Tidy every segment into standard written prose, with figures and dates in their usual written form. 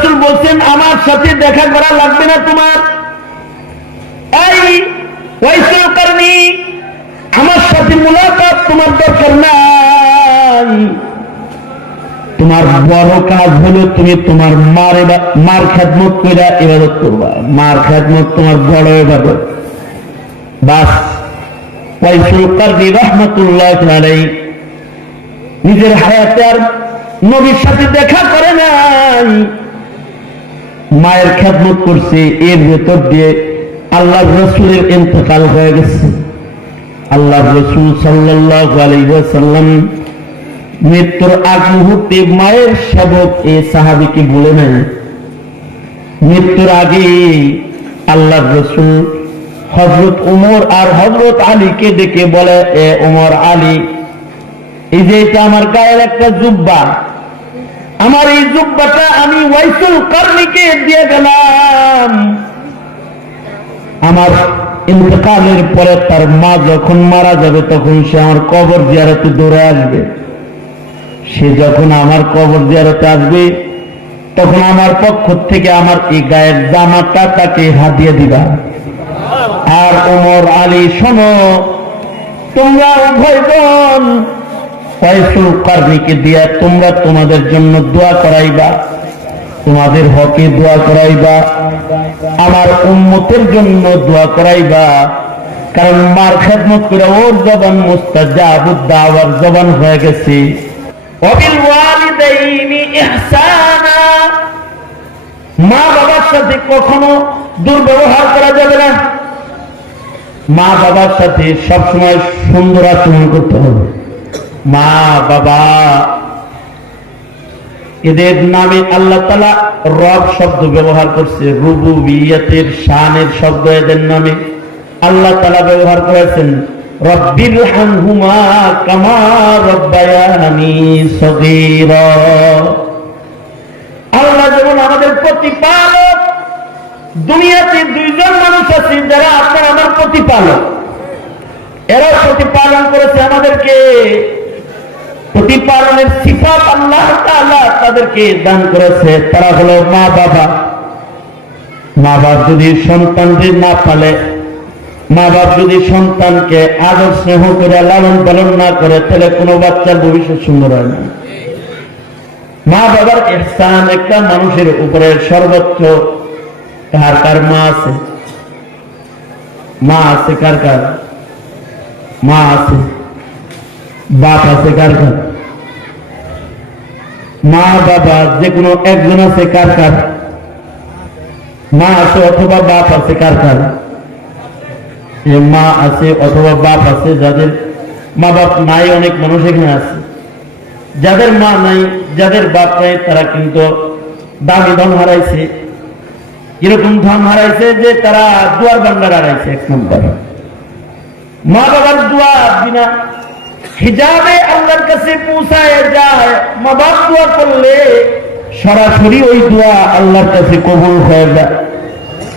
রাসূল বলছেন আমার সাথে দেখা করা লাগবে না তোমার, এই ওয়াইসুল কারনি আমার সাথে মুলাকাত তোমার দরকার নাই। তোমার বড় কাজ হলো তুমি তোমার মার খেদমত কইরা ইবাদত করবা, মার খেদমত তোমার বড় ইবাদত। বাস ওয়াইসুল কারনি রাহমাতুল্লাহি আলাইহি নিজের হায়াতে আর নবীর সাথে দেখা করে নাই, মায়ের খেদমত করছে। এর ভেতর দিয়ে আল্লাহর রাসূলের ইন্তেকাল হয়ে গেছে। আল্লাহর রাসূল সাল্লাল্লাহু আলাইহি ওয়াসাল্লাম মৃত্যুর আগ মুহূর্তে মায়ের সেবক এই সাহাবীকে বলে নাই। মৃত্যুর আগে আল্লাহর রাসূল হযরত ওমর আর হযরত আলীকে ডেকে বলে, এ ওমর, আলী, এই যে এটা আমার গায়ের একটা জুব্বা, আমার এই জুব্বাটা আমি ওয়াইসুল কারনিকে দিয়ে গেলাম। আমার ইন্তেকালের পরে তার মা যখন মারা যাবে তখন সে আমার কবর জিয়ারতে দৌড়ে আসবে। সে যখন আমার কবর জিয়ারতে আসবে তখন আমার পক্ষ থেকে আমার এই গায়ের জামাটা তাকে হাদিয়া দিবা। আর ওমর, আলী, শোনো, তোমরা উভয়জন ওয়াইসুল কারনিকে দিয়া তোমরা তোমাদের জন্য দোয়া করাইবা, তোমাদের হকে দোয়া করাইবা, আমার উম্মতের জন্য দোয়া করাইবা। কারণ মার খেদমত করে ওর জবান মুস্তাজাবুদ দাওয়ার জবান হয়ে গেছে। ওয়াবিল ওয়ালিদাইনি ইহসানা, মা বাবার সাথে কখনো দুর্ব্যবহার করা যাবে না। মা বাবার সাথে সবসময় সুন্দর আচরণ করতে হবে। মা বাবা এদের নামে আল্লাহ তাআলা রব শব্দ ব্যবহার করছে, রুবুবিয়তের শানের শব্দ এদের নামে আল্লাহ তাআলা ব্যবহার করেছেন। রব্বির হামহুমা কামা রব্বায়ানি সগীরা, আল্লাহ যেমন আমাদের প্রতিপালক। দুনিয়াতে দুইজন মানুষ আছে যারা আপনার আমার প্রতিপালক, এরা প্রতিপালন করেছে আমাদেরকে। প্রতিপালনের সিফাত আল্লাহ তাআলা তাদেরকে দান করেছে, তারা হলো মা বাবা। মা বাপ যদি সন্তানদের না পালে, মা বাপ যদি সন্তানকে আদর স্নেহ করে লালন পালন না করে, তাহলে কোনো বাচ্চার ভবিষ্যৎ সুন্দর হয় না। মা বাবার ইহসান একটা মানুষের উপরে সর্বোচ্চ। কার কার মা আছে? মা আছে কার কার? মা আছে। বাপ আছে কার কার? মা বাবা যে কোনো একজন আছে কার কার? মা আছে অথবা বাপ আছে কার কার? মা আছে অথবা বাপ আছে। যাদের মা বাপ নাই, অনেক মানুষ এখানে আছে। যাদের মা নাই, যাদের বাপ নাই, তারা কিন্তু দামি ধন হারাইছে। এরকম ধন হারাইছে যে তারা দুয়ার বান্দার হারাইছে। এক নম্বর, মা বাবার দোয়া বিনা হিজাবে আল্লাহর কাছে পৌঁছায় যায়। মা বাপ দোয়া করলে সরাসরি ওই দোয়া আল্লাহর কাছে কবুল হয়ে যায়।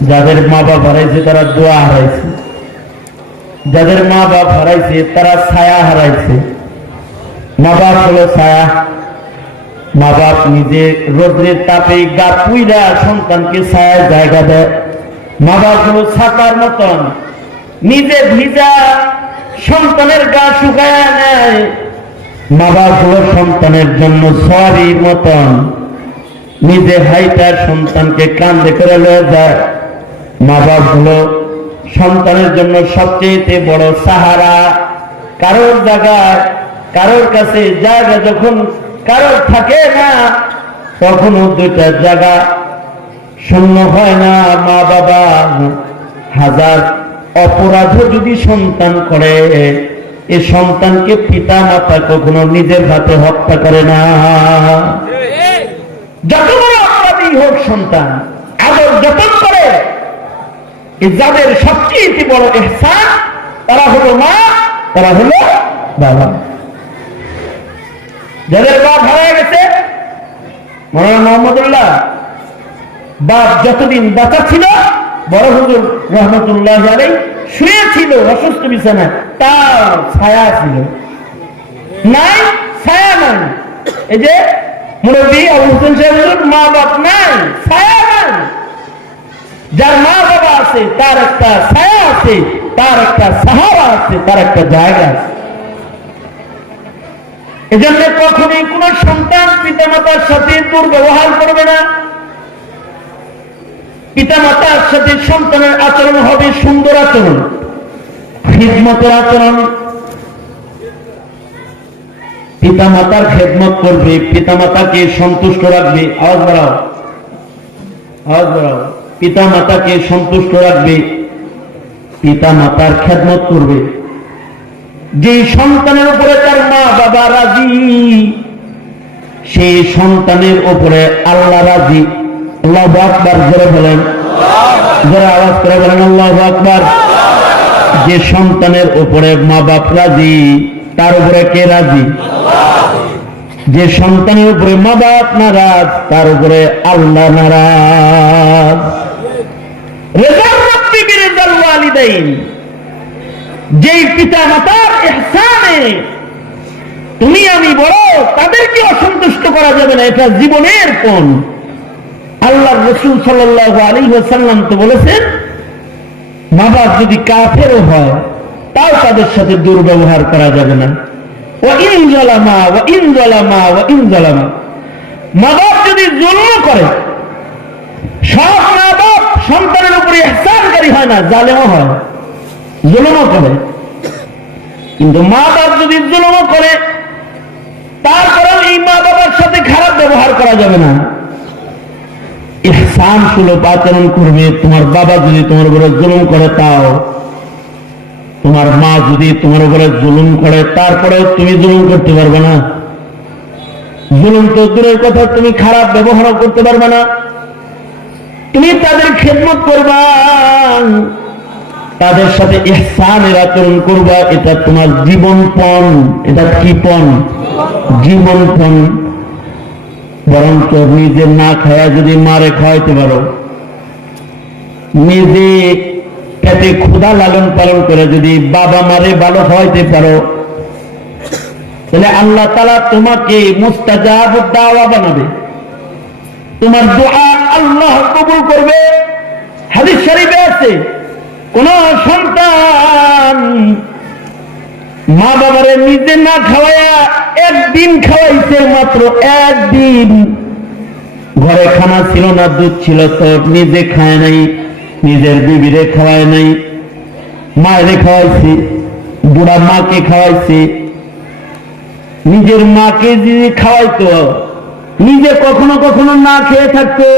যাদের মা বাপ হারাইছে তারা দোয়া হারাইছে, যাদের মা বাপ হারাইছে তারা ছায়া হারাইছে। মা বাপ হলো ছায়া। মা বাপ নিজে রোদ্রের তাপে গা পুইরা সন্তানকে ছায়া জায়গা দেয়। মা বাপ হলো ছাতার মতন, নিজে ভিজা সন্তানের গা শুকায় নেয়। মা বাপ হলো সন্তানের জন্য সওয়ারির মতন, নিজে হাইটার সন্তানকে কাঁধে করে লয়ে যায়। মা বাপ হলো সন্তানের জন্য সবচেয়ে বড় সাহারা। কারোর জায়গায়, কারোর কাছে জায়গা যখন কারোর থাকে না, তখনও দুইটা জায়গা শূন্য হয় না। মা বাবা হাজার অপরাধ যদি সন্তান করে, এই সন্তানকে পিতা মাতা কখনো নিজের হাতে হত্যা করে না। যত বড় অপরাধী হোক সন্তান আদর যতন করে। যাদের সবচেয়ে বড় ইহসান তারা হলো মা, তারা হলো বাবা। যাদের বাপ হারিয়ে গেছে, মৌলানা মোহাম্মদুল্লাহ বাপ যতদিন বাঁচা ছিল, বড় হুজুর রহমতুল্লাহ আলাইহি শুয়েছিল অসুস্থ বিছানায়, তার ছায়া ছিল। নাই ছায়া নাই। এই যে মুরব্বী আবু হোসেন সাহেব, মা বাপ নাই, আছে, তার একটা ছায়া আছে, তার একটা সাহারা আছে, তার একটা জায়গা আছে। এজন্য কখনোই কোন সন্তান পিতামাতার সাথে দুর্ব্যবহার করবে না। পিতামাতার সাথে সন্তানের আচরণ হবে সুন্দর আচরণ, খিদমতের আচরণ। পিতামাতার খেদমত করবে, পিতামাতাকে সন্তুষ্ট রাখবে। আওয়াজ বাড়াও, আওয়াজ বাড়াও। পিতামাতাকে সন্তুষ্ট রাখবে, পিতামাতার খেদমত করবে। যে সন্তানের উপরে তার মা বাবা রাজি, সেই সন্তানের উপরে আল্লাহ রাজি। আল্লাহু আকবার জোরে বলেন, জোরে আওয়াজ করে বলেন আল্লাহু আকবার। যে সন্তানের উপরে মা বাপ রাজি, তার উপরে কে রাজি? যে সন্তানের উপরে মা বাপ নারাজ, তার উপরে আল্লাহ নারাজ। রেজার রব্বি বিরিজাল ওয়ালিদাইন, যেই পিতা মাতার ইহসানে তুমি আমি বড়, তাদেরকে অসন্তুষ্ট করা যাবে না, এটা জীবনের কোন। আল্লাহর রাসূল সাল্লাল্লাহু আলাইহি ওয়াসাল্লাম তো বলেছেন, মা বাপ যদি কাফেরও হয় তাও তাদের সাথে দুর্ব্যবহার করা যাবে না। ওয়াইন যালামা ওয়াইন যালামা ওয়াইন যালামা, মা বাপ যদি জুলম করে, সব মা বাপ সন্তানের উপরে ইহসানকারী হয় না, জালেমও হয়, জুলমও করে। কিন্তু মা বাপ যদি জুলম করে, তারপরেও এই মা বাবার সাথে খারাপ ব্যবহার করা যাবে না, ইহসান সুলভ আচরণ করবে। তোমার বাবা যদি তোমার উপরে জুলুম করে, তাও তোমার মা যদি তোমার উপরে জুলুম করে, তারপরেও তুমি জুলুম করতে পারবে না। জুলুম তো দূরের কথা, তুমি খারাপ ব্যবহারও করতে পারবে না। তুমি তাদের খেদমত করবা, তাদের সাথে ইহসানের আচরণ করবা। এটা তোমার জীবনপণ। এটা কি পণ? জীবনপণ। বরঞ্চ নিজে না খায়া যদি মারে খাওয়াইতে পারো, নিজে পেটে ক্ষুধা লালন পালন করে যদি বাবা মারে ভালো খাওয়াইতে পারো, তাহলে আল্লাহ তাআলা তোমাকে মুস্তাজাবুদ দাওয়া বানাবে। তোমার দোয়া আল্লাহ কবুল করবে। হাদিস শরীফে আছে, কোন সন্তান মা বাবারে নিজে না খাওয়ায়া একদিন খাওয়াইছে, মাত্র একদিন, ঘরে খানা ছিল না, দুধ ছিল তো নিজে খায় নাই, নিজের বিবিরে খাওয়ায় নাই, মায়েরে খাওয়াইছে, বুড়া মাকে খাওয়াইছে। নিজের মাকে যদি খাওয়াইতো, নিজে কখনো কখনো না খেয়ে থাকতো,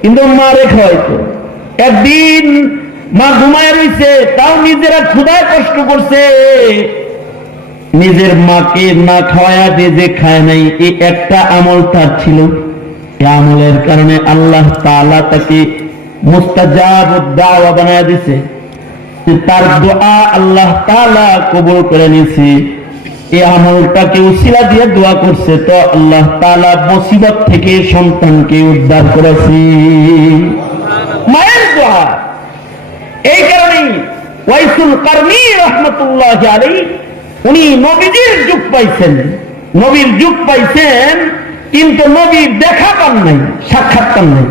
কিন্তু মারে খাওয়াইতো। একদিন মা ঘুমায় রইছে, তাও নিজেরা ক্ষুধায় কষ্ট করছে, নিজের মাকে না খাওয়ায়া নিজে খায় নাই। এই একটা আমল তার ছিল। এই আমলের কারণে আল্লাহ তাআলা তাকে মুস্তাজাবুদ দাওয়া বানায়া দিয়েছে। তার দোয়া আল্লাহ তাআলা কবুল করে নিয়েছে। এই আমলটাকে উসিলা দিয়ে দোয়া করছে, তো আল্লাহ তাআলা মুসিবত থেকে সন্তানকে উদ্ধার করেছে। মায়ের দোয়া। এই কারণেই ওয়াইসুল কারনী রাহমাতুল্লাহি আলাইহি, উনি নবীজির যুগ পাইছেন, নবীর যুগ পাইছেন, কিন্তু নবীর দেখা পান নাই, সাক্ষাৎ পান নাই।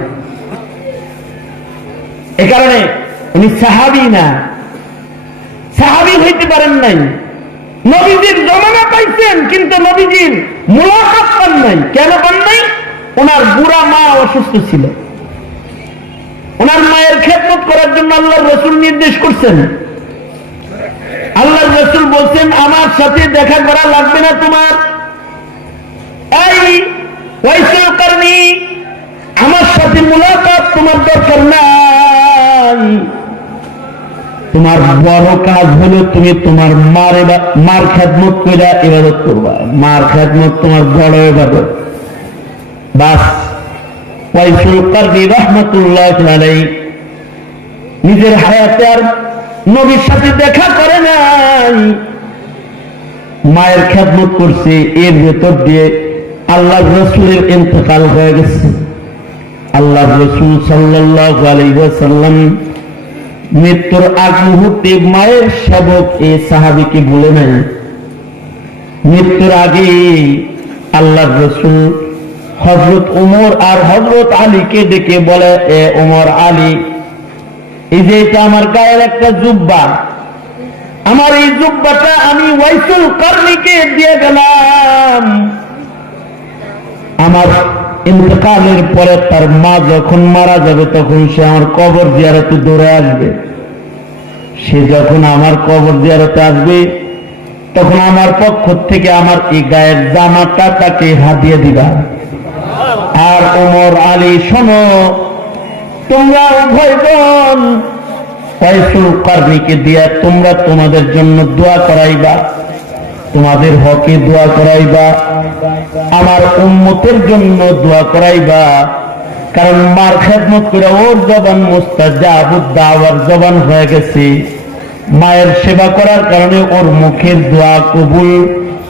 এ কারণে উনি সাহাবী না, সাহাবী হইতে পারেন নাই। নবীজির জমানা পাইছেন, কিন্তু নবীজির মুলাকাত পান নাই। কেন পান নাই? ওনার বুড়া মা অসুস্থ ছিল। ওনার মায়ের খেদমত করার জন্য আল্লাহর রাসূল নির্দেশ করছেন। আল্লাহর রাসূল বলছেন, আমার সাথে দেখা করা লাগবে না তোমার। এই ওয়াইসুল কারনী, আমার সাথে মুলাকাত তোমার দরকার নাই। তোমার বড় কাজ হলো তুমি তোমার মার খেদমত কইরা ইবাদত করবা। মার খেদমত তোমার বড় ইবাদত। বাস। ওয়াইসুল কারনী রাহমাতুল্লাহি আলাইহি নিজের হায়াতে আর নবীর সাথে দেখা করে নাই, মায়ের খেদমত করছে। এর ভেতর দিয়ে আল্লাহর রাসূলের ইন্তেকাল হয়ে গেছে। আল্লাহর রাসূল সাল্লাল্লাহু আলাইহি ওয়াসাল্লাম মৃত্যুর আগ মুহূর্তে মায়ের সেবক এই সাহাবীকে বলে নেন। মৃত্যুর আগে আল্লাহর রাসূল হযরত ওমর আর হযরত আলীকে ডেকে বলে, এ ওমর, আলী, এই যে এটা আমার গায়ের একটা জুব্বা, আমার এই জুব্বাটা আমি ওয়াইসুল কারনীকে দিয়ে গেলাম। আমার ইন্তেকালের পরে তার মা যখন মারা যাবে তখন সে আমার কবর জিয়ারতে দৌড়ে আসবে। সে যখন আমার কবর জিয়ারতে আসবে তখন আমার পক্ষ থেকে আমার এই গায়ের জামাটা তাকে হাদিয়ে দিবা। আর ওমর, আলী, শোনো, তোমরা উভয়জন ওয়াইসুল কারনীকে দিয়া তোমরা তোমাদের জন্য দোয়া করাইবা, তোমাদের হকে দোয়া করাইবা, আমার উম্মতের জন্য দোয়া করাইবা। কারণ মার খেদমত করে ওর জবান মুস্তাজাবুদ দাওয়ার জবান হয়ে গেছে। মায়ের সেবা করার কারণে ওর মুখের দোয়া কবুল,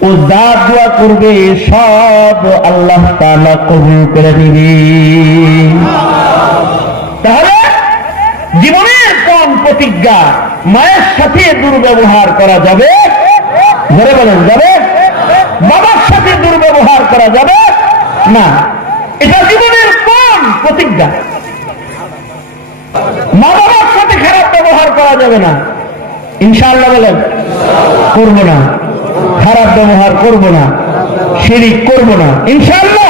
ও যা দোয়া করবে সব আল্লাহ তাআলা কবুল করে নিবে। তাহলে জীবনের কোন প্রতিজ্ঞা মায়ের সাথে দুর্ব্যবহার করা যাবে? ধরে বলেন, যাবে? বাবার সাথে দুর্ব্যবহার করা যাবে না। এটা জীবনের কোন প্রতিজ্ঞা? মা বাবার সাথে খারাপ ব্যবহার করা যাবে না, ইনশাআল্লাহ বলেন। করবো না, খারাপ ব্যবহার করবো না, শিরিক করবো না, ইনশাআল্লাহ।